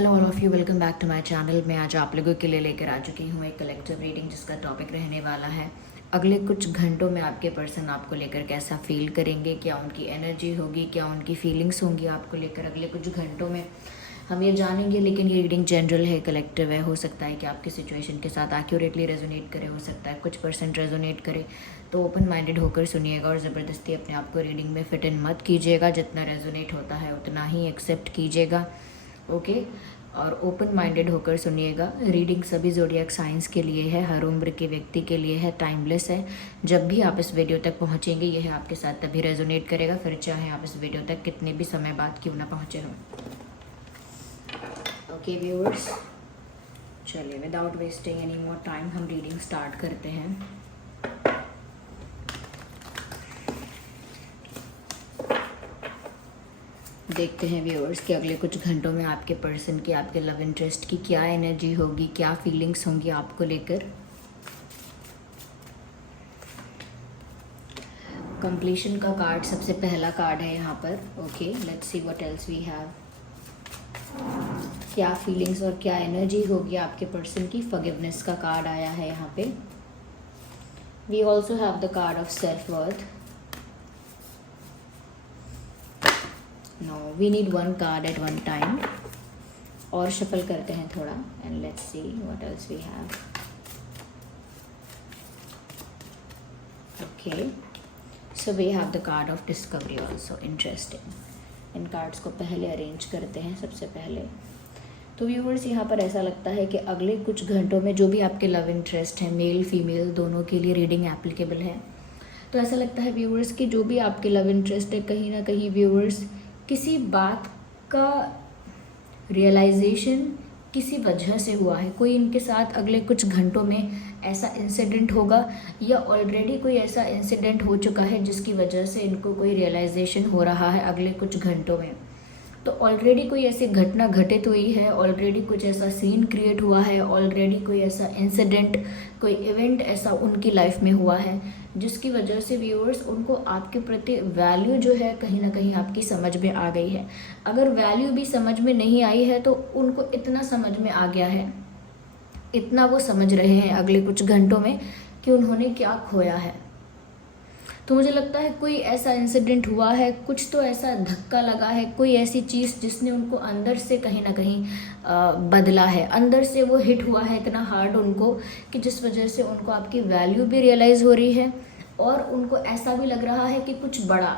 Hello all of you, welcome back to my channel. मैं आज आप लोगों के लिए लेकर आ चुकी हूँ एक कलेक्टिव रीडिंग जिसका टॉपिक रहने वाला है अगले कुछ घंटों में आपके पर्सन आपको लेकर कैसा फील करेंगे, क्या उनकी एनर्जी होगी, क्या उनकी फीलिंग्स होंगी आपको लेकर अगले कुछ घंटों में, हम ये जानेंगे। लेकिन ये रीडिंग जनरल है, कलेक्टिव है। हो सकता है कि आपकी सिचुएशन के साथ एक्यूरेटली रेजोनेट करे, हो सकता है कुछ परसेंट रेजोनेट करे। तो ओपन माइंडेड होकर सुनिएगा और ज़बरदस्ती अपने आप को रीडिंग में फिट इन मत कीजिएगा। जितना रेजोनेट होता है उतना ही एक्सेप्ट कीजिएगा, ओके। और ओपन माइंडेड होकर सुनिएगा। रीडिंग सभी ज़ोडिएक साइंस के लिए है, हर उम्र के व्यक्ति के लिए है, टाइमलेस है। जब भी आप इस वीडियो तक पहुंचेंगे यह आपके साथ तभी रेजोनेट करेगा, फिर चाहे आप इस वीडियो तक कितने भी समय बाद क्यों ना पहुंचे हों। ओके व्यूअर्स, चलिए without wasting any more time हम रीडिंग स्टार्ट करते हैं। देखते हैं व्यूअर्स कि अगले कुछ घंटों में आपके पर्सन की, आपके लव इंटरेस्ट की क्या एनर्जी होगी, क्या फीलिंग्स होंगी आपको लेकर। कंप्लीशन का कार्ड सबसे पहला कार्ड है यहाँ पर, okay. Let's see what else we have. क्या फीलिंग्स और क्या एनर्जी होगी आपके पर्सन की। फॉरगिवनेस का कार्ड आया है यहाँ पे। We also have the card of self worth. No, we need one card at one time. और शफल करते हैं थोड़ा and let's see what else we have. Okay, so we have the card of discovery also. Interesting. इन cards को पहले arrange करते हैं सबसे पहले। तो व्यूवर्स, यहाँ पर ऐसा लगता है कि अगले कुछ घंटों में जो भी आपके लव इंटरेस्ट है, मेल फीमेल दोनों के लिए रीडिंग एप्लीकेबल है। तो ऐसा लगता है व्यूवर्स कि जो भी आपके लव इंटरेस्ट है, कहीं ना कहीं व्यूवर्स किसी बात का रियलाइजेशन किसी वजह से हुआ है। कोई इनके साथ अगले कुछ घंटों में ऐसा इंसिडेंट होगा या ऑलरेडी कोई ऐसा इंसिडेंट हो चुका है जिसकी वजह से इनको कोई रियलाइजेशन हो रहा है अगले कुछ घंटों में। तो ऑलरेडी कोई ऐसी घटना घटित हुई है, ऑलरेडी कुछ ऐसा सीन क्रिएट हुआ है, ऑलरेडी कोई ऐसा इंसिडेंट, कोई इवेंट ऐसा उनकी लाइफ में हुआ है जिसकी वजह से व्यूअर्स उनको आपके प्रति वैल्यू जो है कहीं ना कहीं आपकी समझ में आ गई है। अगर वैल्यू भी समझ में नहीं आई है तो उनको इतना समझ में आ गया है, इतना वो समझ रहे हैं अगले कुछ घंटों में कि उन्होंने क्या खोया है। तो मुझे लगता है कोई ऐसा इंसिडेंट हुआ है, कुछ तो ऐसा धक्का लगा है, कोई ऐसी चीज़ जिसने उनको अंदर से कहीं ना कहीं बदला है, अंदर से वो हिट हुआ है इतना हार्ड उनको कि जिस वजह से उनको आपकी वैल्यू भी रियलाइज़ हो रही है और उनको ऐसा भी लग रहा है कि कुछ बड़ा,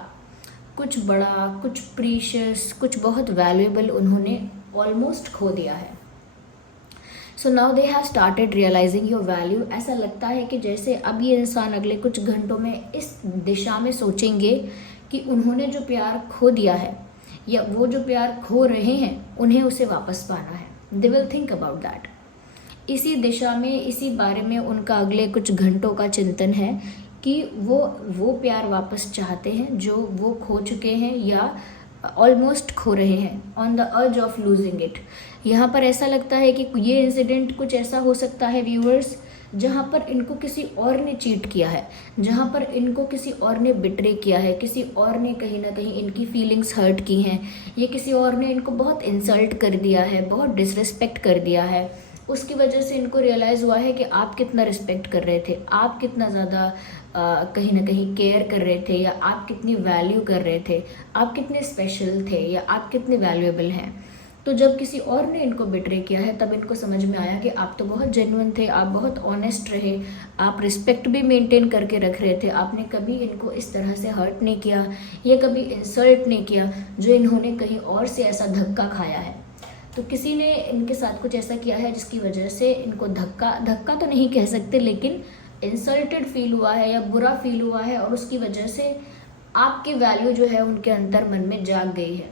कुछ प्रीशियस, कुछ बहुत वैल्यूएबल उन्होंने ऑलमोस्ट खो दिया है। So now they have started realising your value. ऐसा लगता है कि जैसे अब ये इंसान अगले कुछ घंटों में इस दिशा में सोचेंगे कि उन्होंने जो प्यार खो दिया है या वो जो प्यार खो रहे हैं उन्हें उसे वापस पाना है। They will think about that. इसी दिशा में, इसी बारे में उनका अगले कुछ घंटों का चिंतन है कि वो प्यार वापस चाहते हैं जो वो खो चुके हैं या ऑलमोस्ट खो रहे हैं, on the urge of losing it. यहाँ पर ऐसा लगता है कि ये इंसिडेंट कुछ ऐसा हो सकता है व्यूअर्स जहाँ पर इनको किसी और ने चीट किया है, जहाँ पर इनको किसी और ने बिट्रे किया है, किसी और ने कहीं ना कहीं इनकी फीलिंग्स हर्ट की हैं, या किसी और ने इनको बहुत इंसल्ट कर दिया है, बहुत डिसरिस्पेक्ट कर दिया है। उसकी वजह से इनको रियलाइज़ हुआ है कि आप कितना रिस्पेक्ट कर रहे थे, आप कितना ज़्यादा कहीं ना कहीं केयर कर रहे थे, या आप कितनी वैल्यू कर रहे थे, आप कितने स्पेशल थे, या आप कितने वैल्यूएबल हैं। तो जब किसी और ने इनको बिट्रे किया है तब इनको समझ में आया कि आप तो बहुत जेन्युइन थे, आप बहुत ऑनेस्ट रहे, आप रिस्पेक्ट भी मेंटेन करके रख रहे थे, आपने कभी इनको इस तरह से हर्ट नहीं किया या कभी इंसल्ट नहीं किया जो इन्होंने कहीं और से ऐसा धक्का खाया है। तो किसी ने इनके साथ कुछ ऐसा किया है जिसकी वजह से इनको धक्का तो नहीं कह सकते, लेकिन इंसल्टेड फील हुआ है या बुरा फील हुआ है, और उसकी वजह से आपकी वैल्यू जो है उनके अंदर मन में जाग गई है,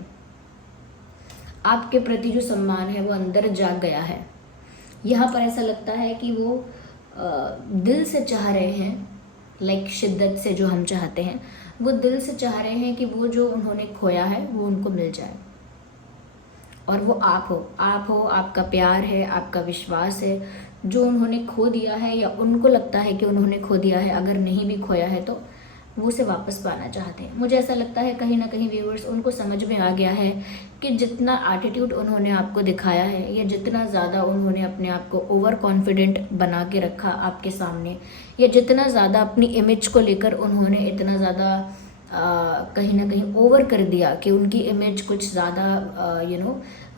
आपके प्रति जो सम्मान है वो अंदर जाग गया है। यहाँ पर ऐसा लगता है कि वो दिल से चाह रहे हैं, लाइक शिद्दत से जो हम चाहते हैं, वो दिल से चाह रहे हैं कि वो जो उन्होंने खोया है वो उनको मिल जाए, और वो आप हो, आपका प्यार है, आपका विश्वास है, जो उन्होंने खो दिया है या उनको लगता है कि उन्होंने खो दिया है। अगर नहीं भी खोया है तो वो उसे वापस पाना चाहते हैं। मुझे ऐसा लगता है कहीं ना कहीं व्यूअर्स उनको समझ में आ गया है कि जितना एटीट्यूड उन्होंने आपको दिखाया है या जितना ज़्यादा उन्होंने अपने आप को ओवर कॉन्फिडेंट बना के रखा आपके सामने, या जितना ज़्यादा अपनी इमेज को लेकर उन्होंने इतना ज़्यादा कहीं ना कहीं ओवर कर दिया कि उनकी इमेज कुछ ज़्यादा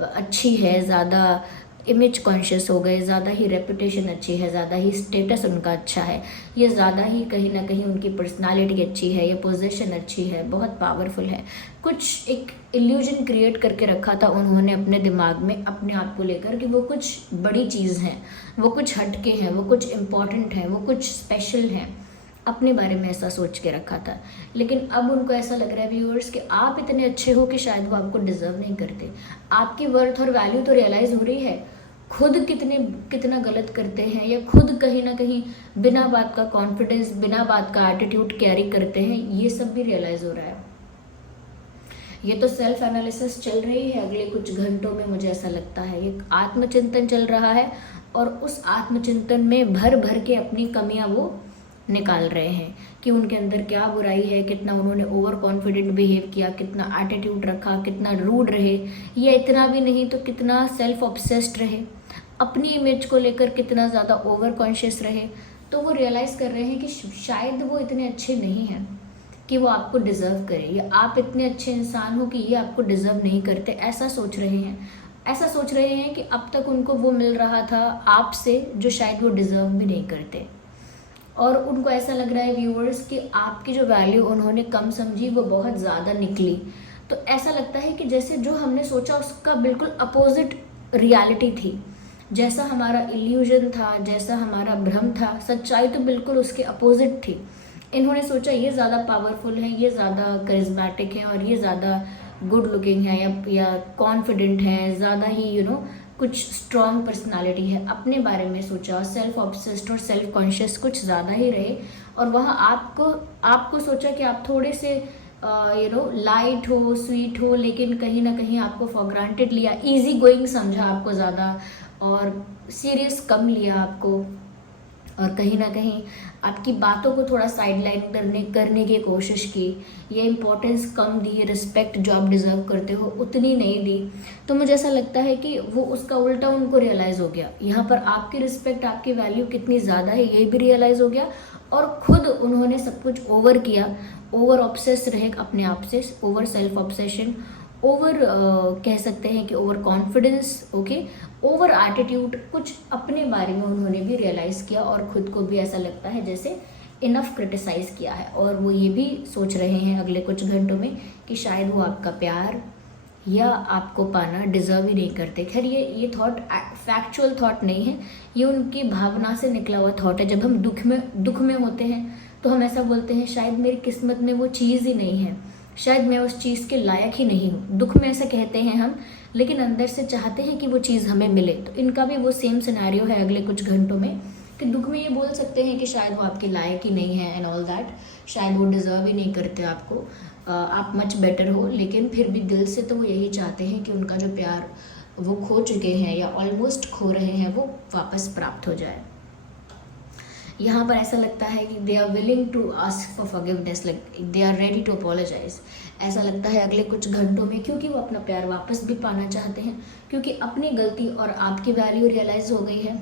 अच्छी है, ज़्यादा इमेज कॉन्शियस हो गए, ज़्यादा ही रेपुटेशन अच्छी है, ज़्यादा ही स्टेटस उनका अच्छा है, ये ज़्यादा ही कहीं ना कहीं उनकी पर्सनालिटी अच्छी है, ये पोजीशन अच्छी है, बहुत पावरफुल है। कुछ एक इल्यूजन क्रिएट करके रखा था उन्होंने अपने दिमाग में अपने आप को लेकर कि वो कुछ बड़ी चीज़ है, वो कुछ हटके हैं, वो कुछ इम्पॉर्टेंट है, वो कुछ स्पेशल है, अपने बारे में ऐसा सोच के रखा था। लेकिन अब उनको ऐसा लग रहा है व्यूअर्स कि आप इतने अच्छे हो कि शायद वो आपको डिजर्व नहीं करते। आपकी वर्थ और वैल्यू तो रियलाइज़ हो रही है, खुद कितना गलत करते हैं या खुद कहीं ना कहीं बिना बात का कॉन्फिडेंस, बिना बात का एटीट्यूड कैरी करते हैं, ये सब भी रियलाइज़ हो रहा है। ये तो सेल्फ एनालिसिस चल रही है अगले कुछ घंटों में, मुझे ऐसा लगता है ये आत्मचिंतन चल रहा है और उस आत्मचिंतन में भर भर के अपनी कमियां वो निकाल रहे हैं कि उनके अंदर क्या बुराई है, कितना उन्होंने ओवर कॉन्फिडेंट बिहेव किया, कितना एटीट्यूड रखा, कितना रूड रहे, या इतना भी नहीं तो कितना सेल्फ ऑब्सेस्ड रहे, अपनी इमेज को लेकर कितना ज़्यादा ओवर कॉन्शियस रहे। तो वो रियलाइज़ कर रहे हैं कि शायद वो इतने अच्छे नहीं हैं कि वो आपको डिज़र्व करे, या आप इतने अच्छे इंसान हो कि ये आपको डिज़र्व नहीं करते, ऐसा सोच रहे हैं। ऐसा सोच रहे हैं कि अब तक उनको वो मिल रहा था आपसे जो शायद वो डिज़र्व भी नहीं करते, और उनको ऐसा लग रहा है व्यूअर्स कि आपकी जो वैल्यू उन्होंने कम समझी वो बहुत ज़्यादा निकली। तो ऐसा लगता है कि जैसे जो हमने सोचा उसका बिल्कुल अपोजिट रियलिटी थी, जैसा हमारा इल्यूजन था, जैसा हमारा भ्रम था, सच्चाई तो बिल्कुल उसके अपोजिट थी। इन्होंने सोचा ये ज़्यादा पावरफुल है, ये ज़्यादा करिज्मेटिक है और ये ज़्यादा गुड लुकिंग है या कॉन्फिडेंट है, ज़्यादा ही कुछ स्ट्रॉन्ग पर्सनालिटी है। अपने बारे में सोचा, सेल्फ ऑब्सेस्ड और सेल्फ कॉन्शियस कुछ ज़्यादा ही रहे, और वहाँ आपको सोचा कि आप थोड़े से लाइट हो, स्वीट हो, लेकिन कहीं ना कहीं आपको फॉर ग्रांटेड लिया, इजी गोइंग समझा आपको ज़्यादा, और सीरियस कम लिया आपको, और कहीं ना कहीं आपकी बातों को थोड़ा साइडलाइन करने की कोशिश की, ये इम्पोर्टेंस कम दी, रिस्पेक्ट जो आप डिज़र्व करते हो उतनी नहीं दी। तो मुझे ऐसा लगता है कि वो उसका उल्टा उनको रियलाइज़ हो गया, यहाँ पर आपकी रिस्पेक्ट, आपकी वैल्यू कितनी ज़्यादा है ये भी रियलाइज़ हो गया, और खुद उन्होंने सब कुछ ओवर किया, ओवर ऑब्सेस रहे अपने आप से, ओवर सेल्फ ऑब्सेशन, ओवर कह सकते हैं कि over confidence, okay, over attitude, कुछ अपने बारे में उन्होंने भी रियलाइज़ किया, और खुद को भी ऐसा लगता है जैसे इनफ क्रिटिसाइज़ किया है, और वो ये भी सोच रहे हैं अगले कुछ घंटों में कि शायद वो आपका प्यार या आपको पाना डिज़र्व ही नहीं करते। खैर ये थॉट फैक्चुअल थॉट नहीं है, ये उनकी भावना से निकला हुआ थॉट है। जब हम दुख में होते हैं तो हम ऐसा बोलते हैं शायद मेरी किस्मत में वो चीज़ ही नहीं है, शायद मैं उस चीज़ के लायक ही नहीं हूँ। दुख में ऐसा कहते हैं हम, लेकिन अंदर से चाहते हैं कि वो चीज़ हमें मिले। तो इनका भी वो सेम सिनेरियो है अगले कुछ घंटों में कि दुख में ये बोल सकते हैं कि शायद वो आपके लायक ही नहीं है एंड ऑल दैट, शायद वो डिज़र्व ही नहीं करते आपको, आप मच बेटर हो, लेकिन फिर भी दिल से तो वो यही चाहते हैं कि उनका जो प्यार वो खो चुके हैं या ऑलमोस्ट खो रहे हैं वो वापस प्राप्त हो जाए। यहाँ पर ऐसा लगता है कि they are willing to ask for forgiveness, like they are ready to apologise. ऐसा लगता है अगले कुछ घंटों में, क्योंकि वो अपना प्यार वापस भी पाना चाहते हैं, क्योंकि अपनी गलती और आपकी वैल्यू रियलाइज हो गई है।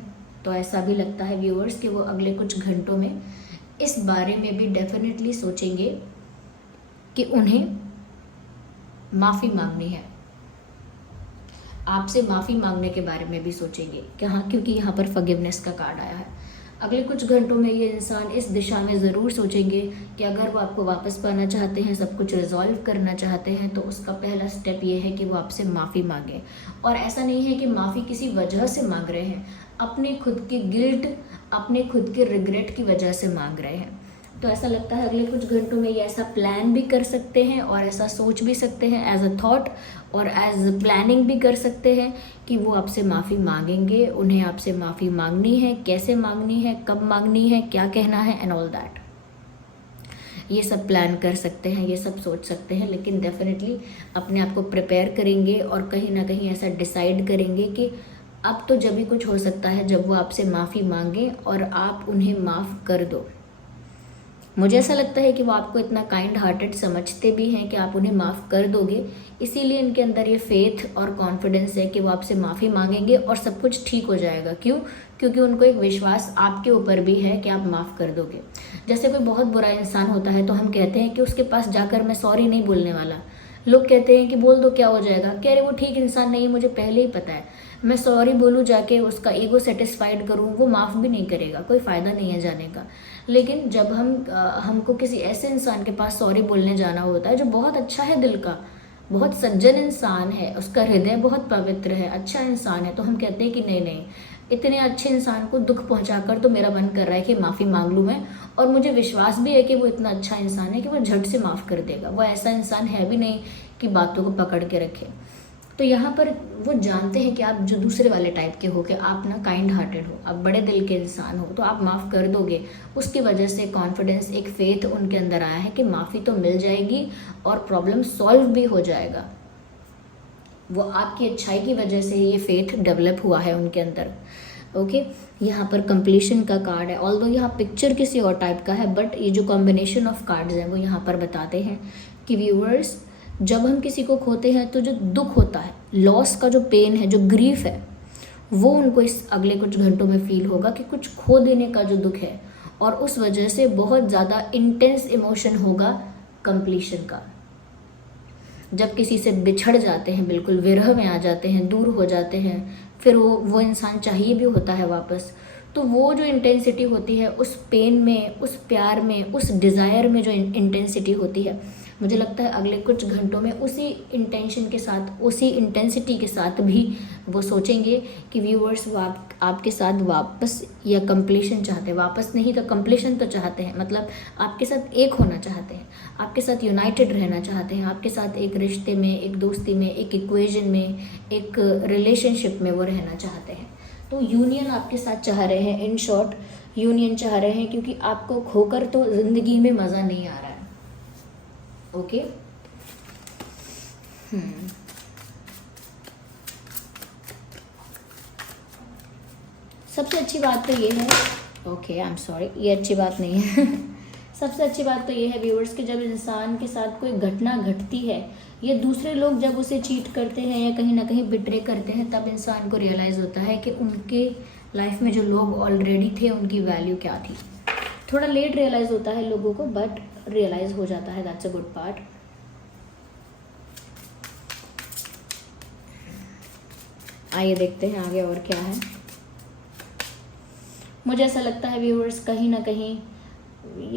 तो ऐसा भी लगता है व्यूअर्स कि वो अगले कुछ घंटों में इस बारे में भी डेफिनेटली सोचेंगे कि उन्हें माफ़ी मांगनी है, आपसे माफ़ी मांगने के बारे में भी सोचेंगे कि हाँ, क्योंकि यहाँ पर फॉरगिवनेस का कार्ड आया है। अगले कुछ घंटों में ये इंसान इस दिशा में ज़रूर सोचेंगे कि अगर वो आपको वापस पाना चाहते हैं, सब कुछ रिजॉल्व करना चाहते हैं, तो उसका पहला स्टेप ये है कि वो आपसे माफ़ी मांगे। और ऐसा नहीं है कि माफ़ी किसी वजह से मांग रहे हैं, अपने खुद की गिल्ट, अपने खुद के रिग्रेट की वजह से मांग रहे हैं। तो ऐसा लगता है अगले कुछ घंटों में ये ऐसा प्लान भी कर सकते हैं और ऐसा सोच भी सकते हैं एज अ थॉट और एज प्लानिंग भी कर सकते हैं कि वो आपसे माफ़ी मांगेंगे, उन्हें आपसे माफ़ी मांगनी है, कैसे मांगनी है, कब मांगनी है, क्या कहना है एंड ऑल दैट। ये सब प्लान कर सकते हैं, ये सब सोच सकते हैं, लेकिन डेफिनेटली अपने आप को प्रिपेयर करेंगे और कहीं ना कहीं ऐसा डिसाइड करेंगे कि अब तो जब भी कुछ हो सकता है जब वो आपसे माफ़ी मांगें और आप उन्हें माफ़ कर दो। मुझे ऐसा लगता है कि वो आपको इतना काइंड हार्टेड समझते भी हैं कि आप उन्हें माफ़ कर दोगे, इसीलिए इनके अंदर ये फेथ और कॉन्फिडेंस है कि वो आपसे माफ़ी मांगेंगे और सब कुछ ठीक हो जाएगा। क्यों? क्योंकि उनको एक विश्वास आपके ऊपर भी है कि आप माफ़ कर दोगे। जैसे कोई बहुत बुरा इंसान होता है तो हम कहते हैं कि उसके पास जाकर मैं सॉरी नहीं बोलने वाला। लोग कहते हैं कि बोल दो, क्या हो जाएगा, कह रहे वो ठीक इंसान नहीं है, मुझे पहले ही पता है, मैं सॉरी बोलूँ जाके उसका ईगो सेटिस्फाइड करूँ, वो माफ़ भी नहीं करेगा, कोई फ़ायदा नहीं है जाने का। लेकिन जब हमको किसी ऐसे इंसान के पास सॉरी बोलने जाना होता है जो बहुत अच्छा है, दिल का बहुत सज्जन इंसान है, उसका हृदय बहुत पवित्र है, अच्छा इंसान है, तो हम कहते हैं कि नहीं नहीं, इतने अच्छे इंसान को दुख पहुंचाकर तो मेरा मन कर रहा है कि माफ़ी मांग लूँ मैं, और मुझे विश्वास भी है कि वो इतना अच्छा इंसान है कि वो झट से माफ़ कर देगा। वो ऐसा इंसान है भी नहीं कि बातों को पकड़ के रखे। तो यहाँ पर वो जानते हैं कि आप जो दूसरे वाले टाइप के हो, कि आप ना काइंड हार्टेड हो, आप बड़े दिल के इंसान हो, तो आप माफ़ कर दोगे। उसकी वजह से कॉन्फिडेंस, एक फेथ उनके अंदर आया है कि माफ़ी तो मिल जाएगी और प्रॉब्लम सॉल्व भी हो जाएगा। वो आपकी अच्छाई की वजह से ये फेथ डेवलप हुआ है उनके अंदर। ओके, यहाँ पर कंप्लीशन का कार्ड है, ऑल्दो यहाँ पिक्चर किसी और टाइप का है, बट ये जो कॉम्बिनेशन ऑफ कार्ड्स हैं वो यहाँ पर बताते हैं कि व्यूअर्स, जब हम किसी को खोते हैं तो जो दुख होता है, लॉस का जो पेन है, जो ग्रीफ है, वो उनको इस अगले कुछ घंटों में फील होगा कि कुछ खो देने का जो दुख है, और उस वजह से बहुत ज़्यादा इंटेंस इमोशन होगा कंप्लीशन का। जब किसी से बिछड़ जाते हैं, बिल्कुल विरह में आ जाते हैं, दूर हो जाते हैं, फिर वो इंसान चाहिए भी होता है वापस, तो वो जो इंटेंसिटी होती है उस पेन में, उस प्यार में, उस डिज़ायर में जो इंटेंसिटी होती है, मुझे लगता है अगले कुछ घंटों में उसी इंटेंशन के साथ, उसी इंटेंसिटी के साथ भी वो सोचेंगे कि व्यूअर्स वो आपके साथ वापस, या कंप्लीशन चाहते हैं, वापस नहीं तो कंप्लीशन तो चाहते हैं, मतलब आपके साथ एक होना चाहते हैं, आपके साथ यूनाइटेड रहना चाहते हैं, आपके साथ एक रिश्ते में, एक दोस्ती में, एक इक्वेशन में, एक रिलेशनशिप में वो रहना चाहते हैं। तो यूनियन आपके साथ चाह रहे हैं, इन शॉर्ट यूनियन चाह रहे हैं, क्योंकि आपको खोकर तो ज़िंदगी में मज़ा नहीं आ रहा है। ओके, सबसे अच्छी बात तो ये है, ओके आई एम सॉरी, ये अच्छी बात नहीं है सबसे अच्छी बात तो ये है व्यूअर्स कि जब इंसान के साथ कोई घटना घटती है, या दूसरे लोग जब उसे चीट करते हैं या कहीं ना कहीं बिट्रे करते हैं, तब इंसान को रियलाइज़ होता है कि उनके लाइफ में जो लोग ऑलरेडी थे उनकी वैल्यू क्या थी। थोड़ा लेट रियलाइज़ होता है लोगों को, बट रियलाइज़ हो जाता है, दैट्स अ गुड पार्ट। आइए देखते हैं आगे और क्या है। मुझे ऐसा लगता है व्यूअर्स, कहीं ना कहीं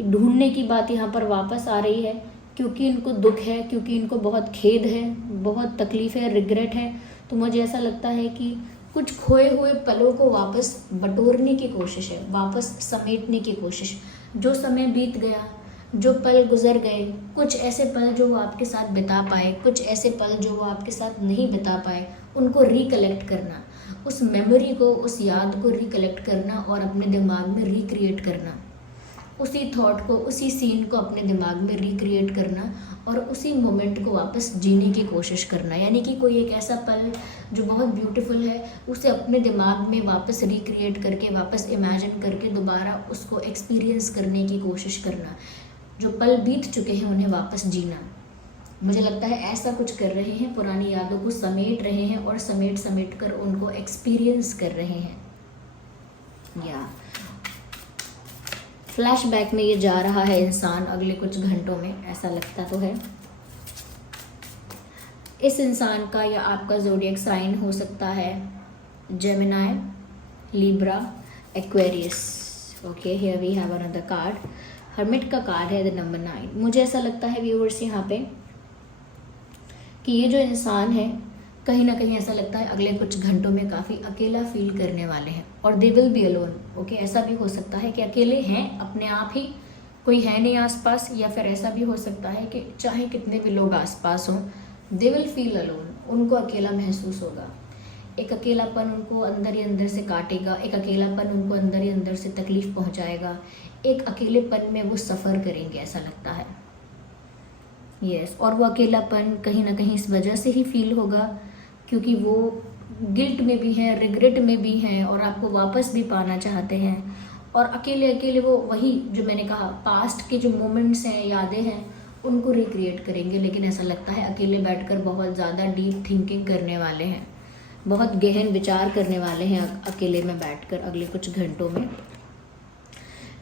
ढूंढने की बात यहाँ पर वापस आ रही है, क्योंकि इनको दुख है, क्योंकि इनको बहुत खेद है, बहुत तकलीफ है, रिग्रेट है। तो मुझे ऐसा लगता है कि कुछ खोए हुए पलों को वापस बटोरने की कोशिश है, वापस समेटने की कोशिश। जो समय बीत गया, जो पल गुजर गए, कुछ ऐसे पल जो वो आपके साथ बिता पाए, कुछ ऐसे पल जो वो आपके साथ नहीं बिता पाए, उनको रिकलेक्ट करना, उस मेमोरी को, उस याद को रिकलेक्ट करना और अपने दिमाग में रिक्रिएट करना, उसी थॉट को, उसी सीन को अपने दिमाग में रिक्रिएट करना और उसी मोमेंट को वापस जीने की कोशिश करना। यानी कि कोई एक ऐसा पल जो बहुत ब्यूटीफुल है, उसे अपने दिमाग में वापस रिक्रिएट करके, वापस इमेजिन करके दोबारा उसको एक्सपीरियंस करने की कोशिश करना। जो पल बीत चुके हैं उन्हें वापस जीना। मुझे लगता है ऐसा कुछ कर रहे हैं, पुरानी यादों को समेट रहे हैं और समेट कर उनको एक्सपीरियंस कर रहे हैं। या फ्लैशबैक में ये जा रहा है इंसान अगले कुछ घंटों में, ऐसा लगता तो है। इस इंसान का या आपका ज़ोडिएक साइन हो सकता है Gemini, Libra, Aquarius. Okay, here we have another card, hermit का कार्ड है, द नंबर 9। मुझे ऐसा लगता है व्यूअर्स यहाँ पे कि ये जो इंसान है, कहीं ना कहीं ऐसा लगता है अगले कुछ घंटों में काफ़ी अकेला फील करने वाले हैं, और they will be alone. Okay, ऐसा भी हो सकता है कि अकेले हैं अपने आप ही, कोई है नहीं आसपास, या फिर ऐसा भी हो सकता है कि चाहे कितने भी लोग आसपास हों, दे विल फील अलोन, उनको अकेला महसूस होगा। एक अकेलापन उनको अंदर ही अंदर से काटेगा, एक अकेलापन उनको अंदर ही अंदर से तकलीफ़ पहुंचाएगा, एक अकेलेपन में वो सफ़र करेंगे, ऐसा लगता है। यस, और वो अकेलापन कहीं ना कहीं इस वजह से ही फील होगा क्योंकि वो गिल्ट में भी हैं, रिग्रेट में भी हैं, और आपको वापस भी पाना चाहते हैं, और अकेले अकेले वो वही जो मैंने कहा पास्ट के जो मोमेंट्स हैं, यादें हैं, उनको रिक्रिएट करेंगे। लेकिन ऐसा लगता है अकेले बैठकर बहुत ज़्यादा डीप थिंकिंग करने वाले हैं, बहुत गहन विचार करने वाले हैं अकेले में बैठकर अगले कुछ घंटों में।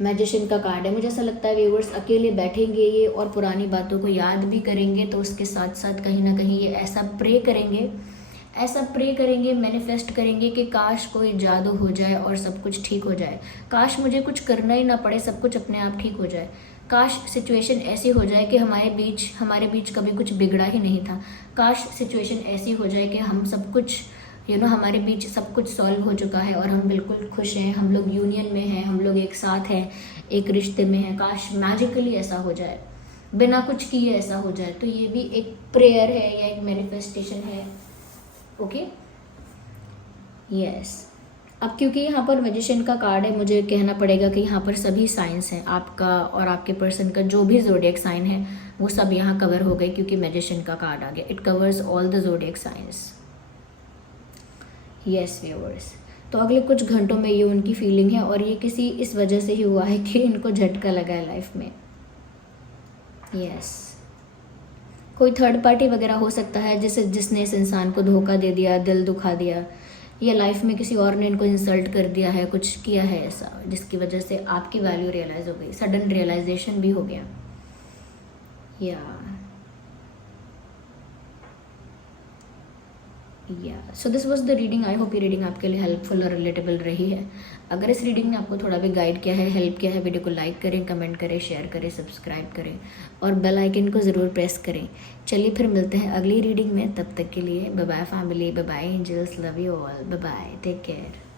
मैजिशियन का कार्ड है, मुझे ऐसा लगता है व्यूअर्स अकेले बैठेंगे ये और पुरानी बातों को याद भी करेंगे, तो उसके साथ साथ कहीं ना कहीं ये ऐसा प्रे करेंगे, मैनिफेस्ट करेंगे कि काश कोई जादू हो जाए और सब कुछ ठीक हो जाए, काश मुझे कुछ करना ही ना पड़े, सब कुछ अपने आप ठीक हो जाए, काश सिचुएशन ऐसी हो जाए कि हमारे बीच कभी कुछ बिगड़ा ही नहीं था, काश सिचुएशन ऐसी हो जाए कि हम सब कुछ हमारे बीच सब कुछ सॉल्व हो चुका है और हम बिल्कुल खुश हैं, हम लोग यूनियन में हैं, हम लोग एक साथ हैं, एक रिश्ते में हैं। काश मैजिकली ऐसा हो जाए, बिना कुछ किए ऐसा हो जाए। तो ये भी एक प्रेयर है या एक मैनिफेस्टेशन है। Okay, yes. अब क्योंकि यहाँ पर मैजिशियन का कार्ड है, मुझे कहना पड़ेगा कि यहाँ पर सभी साइंस हैं, आपका और आपके पर्सन का जो भी ज़ोडिएक साइन है वो सब यहाँ कवर हो गए, क्योंकि मैजिशियन का कार्ड आ गया। It covers all the zodiac science. Yes viewers, तो अगले कुछ घंटों में ये उनकी फीलिंग है और ये किसी इस वजह से ही हुआ है कि इनको झटका लगा है लाइफ में। यस, कोई थर्ड पार्टी वगैरह हो सकता है जिसने इस इंसान को धोखा दे दिया, दिल दुखा दिया, या लाइफ में किसी और ने इनको इंसल्ट कर दिया है, कुछ किया है ऐसा जिसकी वजह से आपकी वैल्यू रियलाइज़ हो गई, सडन रियलाइजेशन भी हो गया। So this was the reading. I hope ये रीडिंग आपके लिए हेल्पफुल और रिलेटेबल रही है। अगर इस रीडिंग ने आपको थोड़ा भी गाइड किया है, हेल्प किया है, वीडियो को लाइक करें, कमेंट करें, शेयर करें, सब्सक्राइब करें और बेल आइकन को ज़रूर प्रेस करें। चलिए फिर मिलते हैं अगली रीडिंग में, तब तक के लिए bye bye family, bye bye angels, love you all, bye bye, take care.